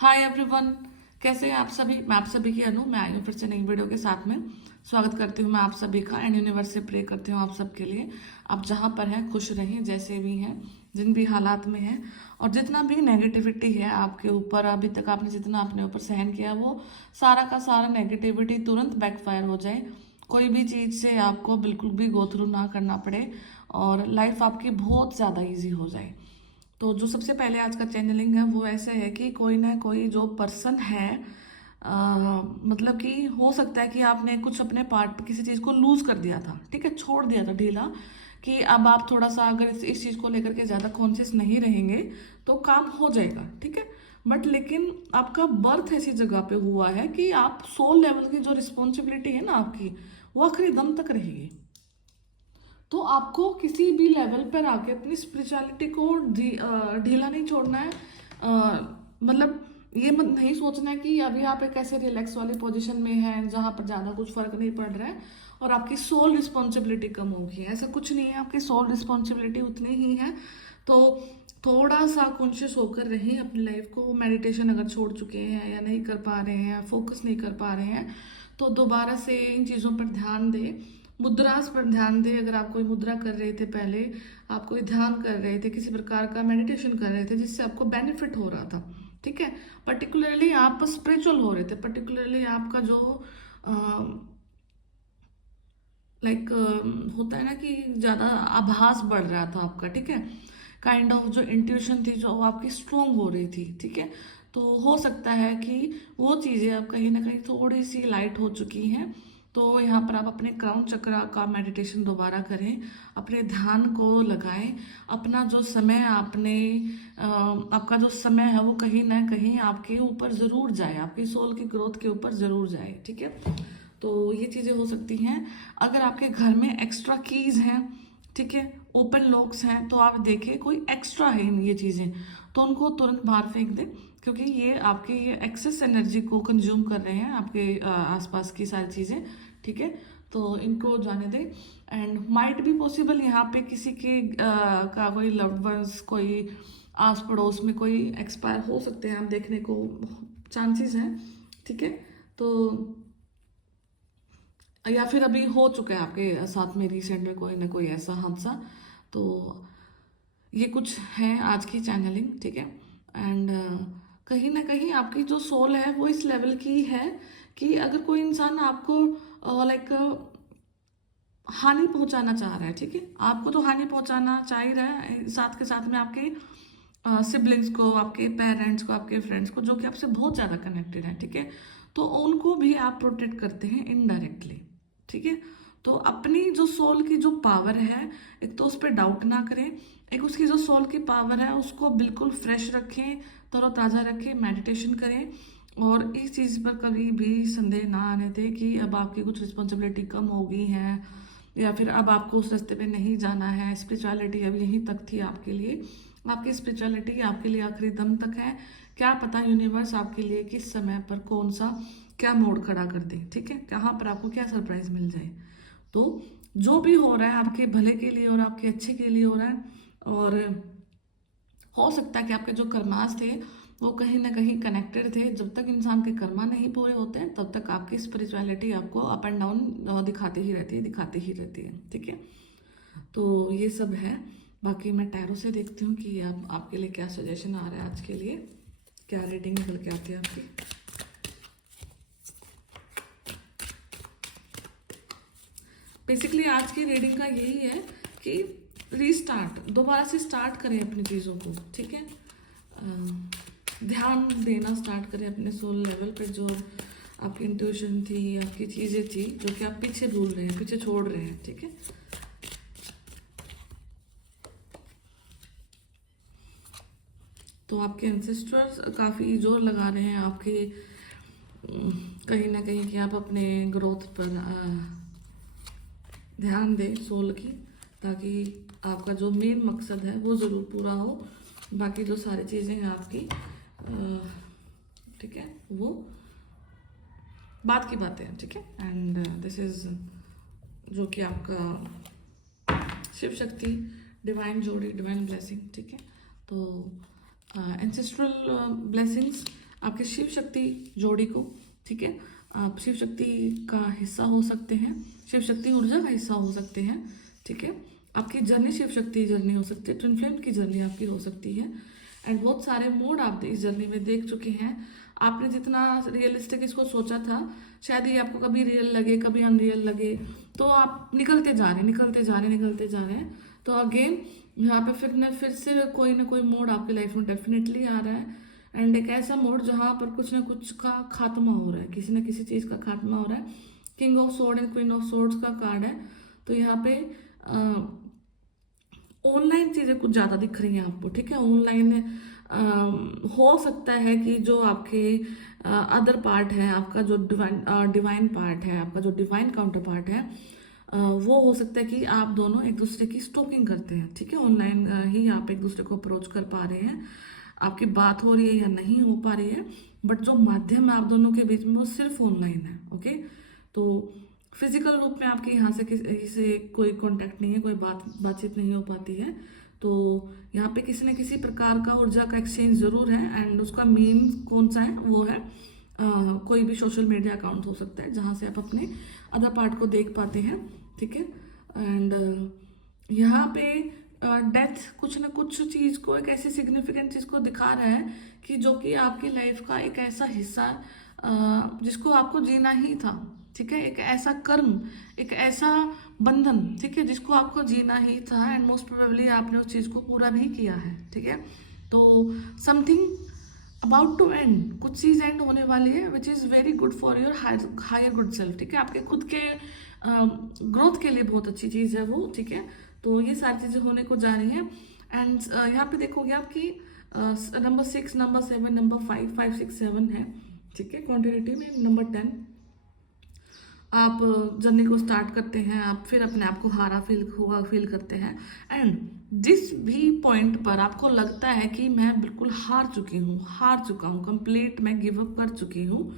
Hi everyone, कैसे हैं आप सभी। मैं आप सभी की अनु, मैं आई हूँ फिर से नई वीडियो के साथ में। स्वागत करती हूँ मैं आप सभी का एंड यूनिवर्स से प्रे करती हूँ आप सबके लिए। आप जहाँ पर हैं खुश रहें, जैसे भी हैं, जिन भी हालात में हैं, और जितना भी नेगेटिविटी है आपके ऊपर, अभी तक आपने जितना अपने ऊपर सहन किया, वो सारा का सारा नेगेटिविटी तुरंत बैकफायर हो जाए। कोई भी चीज़ से आपको बिल्कुल भी गो थ्रू ना करना पड़े और लाइफ आपकी बहुत ज़्यादा ईजी हो जाए। तो जो सबसे पहले आज का चैनलिंग है वो ऐसे है कि कोई ना कोई जो पर्सन है, मतलब कि हो सकता है कि आपने कुछ अपने पार्ट किसी चीज़ को लूज कर दिया था, ठीक है, छोड़ दिया था ढीला, कि अब आप थोड़ा सा अगर इस चीज़ को लेकर के ज़्यादा कॉन्शियस नहीं रहेंगे तो काम हो जाएगा, ठीक है। बट लेकिन आपका बर्थ ऐसी जगह पे हुआ है कि आप सोल लेवल की जो रिस्पॉन्सिबिलिटी है ना आपकी, वो आखिरी दम तक रहेगी। तो आपको किसी भी लेवल पर आके अपनी स्पिरिचुअलिटी को ढीला नहीं छोड़ना है। मतलब ये मत नहीं सोचना है कि अभी आप एक ऐसे रिलैक्स वाली पोजीशन में हैं जहाँ पर ज़्यादा कुछ फर्क नहीं पड़ रहा है और आपकी सोल रिस्पॉन्सिबिलिटी कम होगी। ऐसा कुछ नहीं है, आपकी सोल रिस्पॉन्सिबिलिटी उतनी ही है। तो थोड़ा सा कॉन्शियस होकर रहें अपनी लाइफ को। मेडिटेशन अगर छोड़ चुके हैं या नहीं कर पा रहे हैं, फोकस नहीं कर पा रहे हैं, तो दोबारा से इन चीज़ों पर ध्यान दें। मुद्रास पर ध्यान दें। अगर आप कोई मुद्रा कर रहे थे पहले, आप कोई ध्यान कर रहे थे, किसी प्रकार का मेडिटेशन कर रहे थे जिससे आपको बेनिफिट हो रहा था, ठीक है, पर्टिकुलरली आप स्पिरिचुअल हो रहे थे, पर्टिकुलरली आपका जो लाइक होता है ना कि ज़्यादा आभास बढ़ रहा था आपका, ठीक है, काइंड ऑफ जो इंट्यूशन थी जो आपकी स्ट्रोंग हो रही थी, ठीक है। तो हो सकता है कि वो चीज़ें अब कहीं ना कहीं थोड़ी सी लाइट हो चुकी हैं। तो यहाँ पर आप अपने क्राउन चक्र का मेडिटेशन दोबारा करें, अपने ध्यान को लगाएं। अपना जो समय आपने आपका जो समय है वो कहीं ना कहीं आपके ऊपर ज़रूर जाए, आपकी सोल की ग्रोथ के ऊपर ज़रूर जाए, ठीक है। तो ये चीज़ें हो सकती हैं। अगर आपके घर में एक्स्ट्रा कीज हैं, ठीक है, ओपन लॉक्स हैं, तो आप देखें कोई एक्स्ट्रा है इन ये चीज़ें, तो उनको तुरंत बाहर फेंक दें, क्योंकि ये आपके ये एक्सेस एनर्जी को कंज्यूम कर रहे हैं, आपके आसपास की सारी चीज़ें, ठीक है। तो इनको जाने दें। एंड माइट बी पॉसिबल यहाँ पे किसी के का कोई लव्ड वंस, कोई आस पड़ोस में कोई एक्सपायर हो सकते हैं, आप देखने को चांसेस हैं, ठीक है। तो या फिर अभी हो चुका है आपके साथ में रिसेंट में कोई ना कोई ऐसा हादसा। तो ये कुछ है आज की चैनलिंग, ठीक है। एंड कहीं ना कहीं आपकी जो सोल है वो इस लेवल की है कि अगर कोई इंसान आपको लाइक हानि पहुंचाना चाह रहा है, ठीक है, आपको तो हानि पहुंचाना चाह ही रहा है, साथ के साथ में आपके सिबलिंग्स को, आपके पेरेंट्स को, आपके फ्रेंड्स को, जो कि आपसे बहुत ज़्यादा कनेक्टेड हैं, ठीक है, तो उनको भी आप प्रोटेक्ट करते हैं इनडायरेक्टली, ठीक है। तो अपनी जो सोल की जो पावर है, एक तो उस पर डाउट ना करें, एक उसकी जो सोल की पावर है उसको बिल्कुल फ्रेश रखें, तरोताज़ा रखें, मेडिटेशन करें, और इस चीज़ पर कभी भी संदेह ना आने दें कि अब आपकी कुछ रिस्पॉन्सिबिलिटी कम हो गई है या फिर अब आपको उस रास्ते पे नहीं जाना है। स्पिरिचुअलिटी अब यहीं तक थी आपके लिए, आपकी स्पिरिचुअलिटी आपके लिए आखिरी दम तक है। क्या पता यूनिवर्स आपके लिए किस समय पर कौन सा क्या मोड़ खड़ा कर दे, ठीक है, कहाँ पर आपको क्या सरप्राइज मिल जाए। तो जो भी हो रहा है आपके भले के लिए और आपके अच्छे के लिए हो रहा है। और हो सकता है कि आपके जो कर्मास थे वो कहीं ना कहीं कनेक्टेड थे। जब तक इंसान के कर्मा नहीं पूरे होते हैं तब तक आपकी स्पिरिचुअलिटी आपको अप एंड डाउन दिखाती ही रहती है, दिखाती ही रहती है, ठीक है। तो ये सब है। बाकी मैं टैरो से देखती हूँ कि अब आपके लिए क्या सजेशन आ रहा है आज के लिए, क्या रीडिंग निकल के आती है आपकी। बेसिकली आज की रीडिंग का यही है कि रीस्टार्ट, दोबारा से स्टार्ट करें अपनी चीज़ों को, ठीक है। ध्यान देना स्टार्ट करें अपने सोल लेवल पर। जो आपकी इंट्यूशन थी, आपकी चीज़ें थी जो कि आप पीछे भूल रहे हैं, पीछे छोड़ रहे हैं, ठीक है। तो आपके एंसेस्टर्स काफ़ी जोर लगा रहे हैं आपके कहीं ना कहीं कि आप अपने ग्रोथ पर ध्यान दें सोल की, ताकि आपका जो मेन मकसद है वो ज़रूर पूरा हो। बाकी जो सारी चीज़ें हैं आपकी, ठीक है, वो बात की बातें हैं, ठीक है। एंड दिस इज़ जो कि आपका शिव शक्ति, डिवाइन जोड़ी, डिवाइन ब्लेसिंग, ठीक है। तो एंसेस्ट्रल ब्लेसिंग्स आपके शिव शक्ति जोड़ी को, ठीक है। आप शिव शक्ति का हिस्सा हो सकते हैं, शिव शक्ति ऊर्जा का हिस्सा हो सकते हैं, ठीक है। आपकी जर्नी शिव शक्ति जर्नी हो सकती है, ट्विन फ्लेम की जर्नी आपकी हो सकती है। एंड बहुत सारे मोड आप इस जर्नी में देख चुके हैं। आपने जितना रियलिस्टिक इसको सोचा था, शायद ये आपको कभी रियल लगे कभी अनरियल लगे, तो आप निकलते जा रहे हैं। तो अगेन यहाँ पे फिर से कोई ना कोई मोड आपकी लाइफ में डेफिनेटली आ रहा है। एंड एक ऐसा मोड जहाँ पर कुछ ना कुछ का खात्मा हो रहा है, किसी न किसी चीज़ का खात्मा हो रहा है। King of sword and queen of swords का कार्ड है। तो यहाँ पे ऑनलाइन चीज़ें कुछ ज़्यादा दिख रही हैं आपको, ठीक है। ऑनलाइन हो सकता है कि जो आपके अदर पार्ट है, आपका जो डिवाइन पार्ट है, आपका जो डिवाइन काउंटर पार्ट है, वो हो सकता है कि आप दोनों एक दूसरे की स्टॉकिंग करते हैं, ठीक है। ऑनलाइन ही आप एक दूसरे को अप्रोच कर पा रहे हैं, आपकी बात हो रही है या नहीं हो पा रही है, बट जो माध्यम है आप दोनों के बीच में वो सिर्फ ऑनलाइन है, ओके। तो फिजिकल रूप में आपके यहाँ से किसी से कोई कांटेक्ट नहीं है, कोई बातचीत नहीं हो पाती है। तो यहाँ पे किसी न किसी प्रकार का ऊर्जा का एक्सचेंज जरूर है। एंड उसका मेन कौन सा है, वो है कोई भी सोशल मीडिया अकाउंट हो सकता है जहाँ से आप अपने अदर पार्ट को देख पाते हैं, ठीक है। एंड यहाँ पे डेथ कुछ न कुछ चीज़ को, एक ऐसी सिग्निफिकेंट चीज़ को दिखा रहा है कि जो कि आपकी लाइफ का एक ऐसा हिस्सा जिसको आपको जीना ही था, ठीक है। एक ऐसा कर्म, एक ऐसा बंधन, ठीक है, जिसको आपको जीना ही था। एंड मोस्ट प्रोबेबली आपने उस चीज़ को पूरा भी किया है, ठीक है। तो समथिंग अबाउट टू एंड, कुछ चीज़ एंड होने वाली है which is very good for your higher good self, ठीक है। आपके खुद के ग्रोथ के लिए बहुत अच्छी चीज़ है वो, ठीक है। तो ये सारी चीज़ें होने को जा रही हैं। एंड यहाँ पे देखोगे आपकी नंबर 6, नंबर 7, नंबर 5, 5, 6, 7 है, ठीक है। क्वांटिटी में नंबर 10 आप जर्नी को स्टार्ट करते हैं, आप फिर अपने आप को हारा फील करते हैं। एंड जिस भी पॉइंट पर आपको लगता है कि मैं बिल्कुल हार चुका हूँ, कंप्लीट मैं गिव अप कर चुकी हूँ,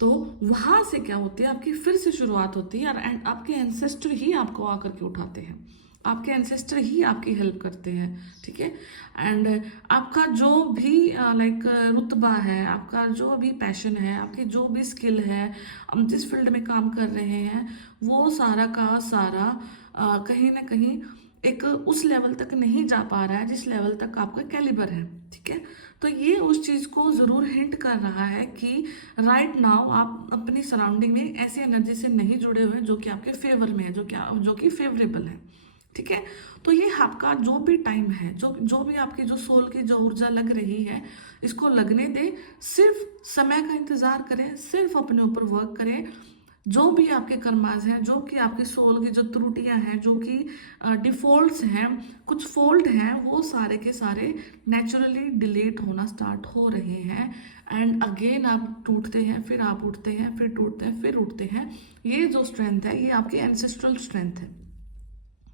तो वहाँ से क्या होती है, आपकी फिर से शुरुआत होती है। एंड आपके एंसेस्टर ही आपको आकर के उठाते हैं, आपके एंसेस्टर ही आपकी हेल्प करते हैं, ठीक है। एंड आपका जो भी लाइक रुतबा है, आपका जो भी पैशन है, आपके जो भी स्किल है, हम जिस फील्ड में काम कर रहे हैं, वो सारा का सारा कहीं ना कहीं एक उस लेवल तक नहीं जा पा रहा है जिस लेवल तक आपका कैलिबर है, ठीक है। तो ये उस चीज़ को ज़रूर हिंट कर रहा है कि राइट नाउ आप अपनी सराउंडिंग में ऐसी एनर्जी से नहीं जुड़े हुए जो कि आपके फेवर में है, जो कि फेवरेबल है, ठीक है। तो ये आपका जो भी टाइम है, जो भी आपकी जो सोल की जो ऊर्जा लग रही है, इसको लगने दे। सिर्फ समय का इंतजार करें, सिर्फ अपने ऊपर वर्क करें। जो भी आपके कर्माज हैं, जो कि आपकी सोल की जो त्रुटियां हैं, जो कि डिफॉल्ट्स हैं, कुछ फॉल्ट हैं, वो सारे के सारे नेचुरली डिलीट होना स्टार्ट हो रहे हैं। एंड अगेन आप टूटते हैं, फिर आप उठते हैं, फिर टूटते हैं, फिर उठते हैं। ये जो स्ट्रेंथ है, ये आपकी एंसेस्ट्रल स्ट्रेंथ है,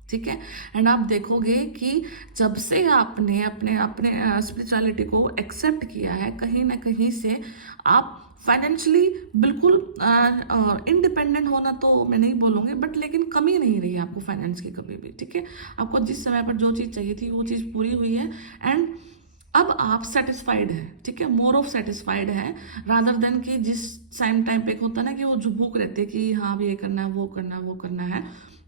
ठीक है। एंड आप देखोगे कि जब से आपने अपने अपने स्पिरिचुअलिटी को एक्सेप्ट किया है, कहीं ना कहीं से आप फाइनेंशियली बिल्कुल इंडिपेंडेंट होना तो मैं नहीं बोलूँगी, बट लेकिन कमी नहीं रही है आपको फाइनेंस की कभी भी, ठीक है। आपको जिस समय पर जो चीज़ चाहिए थी वो चीज़ पूरी हुई है। एंड अब आप सेटिस्फाइड है, ठीक है, मोर ऑफ सेटिस्फाइड है, रादर देन कि जिस टाइम पे होता है ना कि वो झुक रहते हैं कि हाँ भी ये करना है, वो करना है, वो करना है।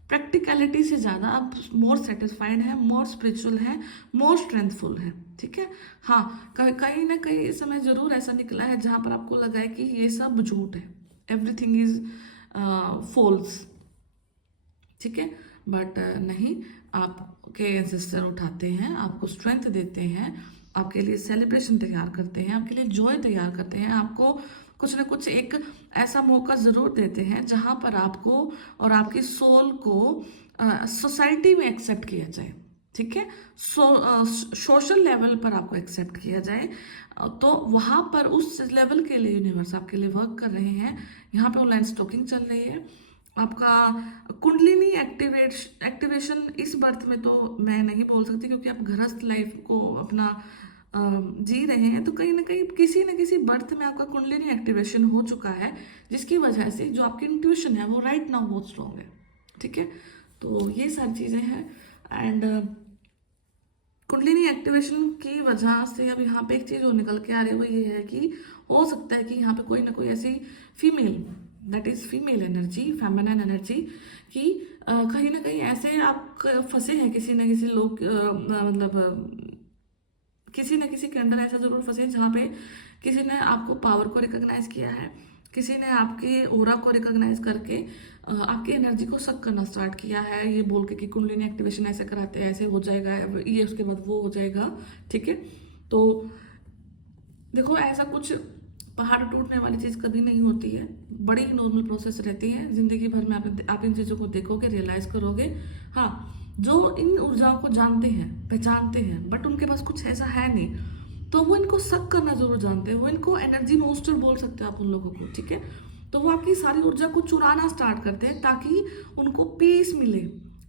प्रैक्टिकलिटी से ज़्यादा आप मोर सेटिस्फाइड है, मोर स्पिरिचुअल है, मोर स्ट्रेंथफुल है, ठीक है। हाँ, कहीं ना कहीं समय जरूर ऐसा निकला है जहाँ पर आपको लगा है कि ये सब झूठ है, एवरीथिंग इज फॉल्स, ठीक है। बट नहीं, आपके एंसेस्टर उठाते हैं, आपको स्ट्रेंथ देते हैं, आपके लिए सेलिब्रेशन तैयार करते हैं, आपके लिए जॉय तैयार करते हैं, आपको कुछ ना कुछ एक ऐसा मौका ज़रूर देते हैं जहाँ पर आपको और आपकी सोल को सोसाइटी में एक्सेप्ट किया जाए, ठीक है। सोशल लेवल पर आपको एक्सेप्ट किया जाए। तो वहाँ पर उस लेवल के लिए यूनिवर्स आपके लिए वर्क कर रहे हैं। यहाँ पे ऑनलाइन स्टॉकिंग चल रही है। आपका कुंडलिनी एक्टिवेशन इस बर्थ में तो मैं नहीं बोल सकती, क्योंकि आप गृहस्थ लाइफ को अपना जी रहे हैं। तो कहीं ना कहीं किसी न किसी बर्थ में आपका कुंडलिनी एक्टिवेशन हो चुका है, जिसकी वजह से जो आपकी इंट्यूशन है वो राइट नाउ बहुत स्ट्रॉन्ग है, ठीक है। तो ये सारी चीज़ें हैं। एंड कुंडलिनी एक्टिवेशन की वजह से अब यहाँ पे एक चीज़ और निकल के आ रही है, वो ये है कि हो सकता है कि यहाँ पे कोई ना कोई ऐसी female, that is female energy, feminine energy, कि कहीं ना कहीं ऐसे आप फंसे हैं किसी न किसी लोग, मतलब किसी न किसी के अंदर ऐसा जरूर फंसे जहाँ पे किसी ने आपको पावर को रिकॉग्नाइज किया है, किसी ने आपके ओरा को रिकॉग्नाइज करके आपकी एनर्जी को सक करना स्टार्ट किया है, ये बोल के कि कुंडलिनी एक्टिवेशन ऐसे कराते हैं, ऐसे हो जाएगा, ये उसके बाद वो हो जाएगा। ठीक है, तो देखो ऐसा कुछ पहाड़ टूटने वाली चीज़ कभी नहीं होती है, बड़ी ही नॉर्मल प्रोसेस रहती है जिंदगी भर में। आप इन चीज़ों को देखोगे, रियलाइज करोगे। हाँ, जो इन ऊर्जाओं को जानते हैं, पहचानते हैं, बट उनके पास कुछ ऐसा है नहीं, तो वो इनको सक करना जरूर जानते हैं, वो इनको एनर्जी मोस्टर बोल सकते हैं आप उन लोगों को। ठीक है, तो वो आपकी सारी ऊर्जा को चुराना स्टार्ट करते हैं ताकि उनको पीस मिले।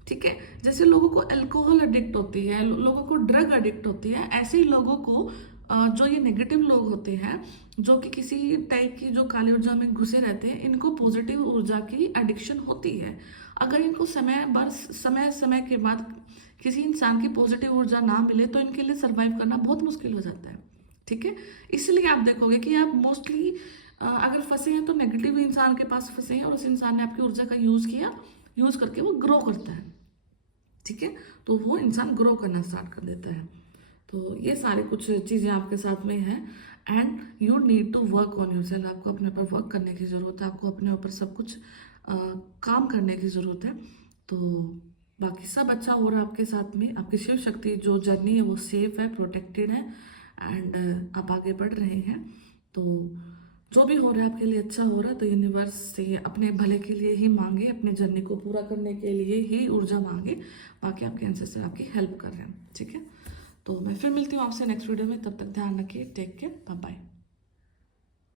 ठीक है, जैसे लोगों को अल्कोहल एडिक्ट होती है, लोगों को ड्रग एडिक्ट होती है, ऐसे ही लोगों को जो ये नेगेटिव लोग होते हैं, जो कि किसी टाइप की जो काली ऊर्जा में घुसे रहते हैं, इनको पॉजिटिव ऊर्जा की एडिक्शन होती है। अगर इनको समय समय के बाद किसी इंसान की पॉजिटिव ऊर्जा ना मिले तो इनके लिए सरवाइव करना बहुत मुश्किल हो जाता है। ठीक है, इसलिए आप देखोगे कि आप मोस्टली अगर फंसे हैं तो नेगेटिव इंसान के पास फंसे हैं और उस इंसान ने आपकी ऊर्जा का यूज़ किया, यूज़ करके वो ग्रो करता है। ठीक है, तो वो इंसान ग्रो करना स्टार्ट कर देता है। तो ये सारी कुछ चीज़ें आपके साथ में हैं, and you need to work on yourself. आपको अपने ऊपर वर्क करने की ज़रूरत है, आपको अपने ऊपर सब कुछ काम करने की ज़रूरत है। तो बाकी सब अच्छा हो रहा है आपके साथ में, आपकी शिव शक्ति जो जर्नी है वो सेफ है, प्रोटेक्टेड है, एंड आप आगे बढ़ रहे हैं। तो जो भी हो रहा है आपके लिए अच्छा हो रहा है, तो यूनिवर्स से अपने भले के लिए ही मांगे, अपने जर्नी को पूरा करने के लिए ही ऊर्जा मांगे, बाकी आपके एंसेस्टर आपकी हेल्प कर रहे हैं। ठीक है, तो मैं फिर मिलती हूँ आपसे नेक्स्ट वीडियो में, तब तक ध्यान रखिए, टेक केयर, बाय बाय।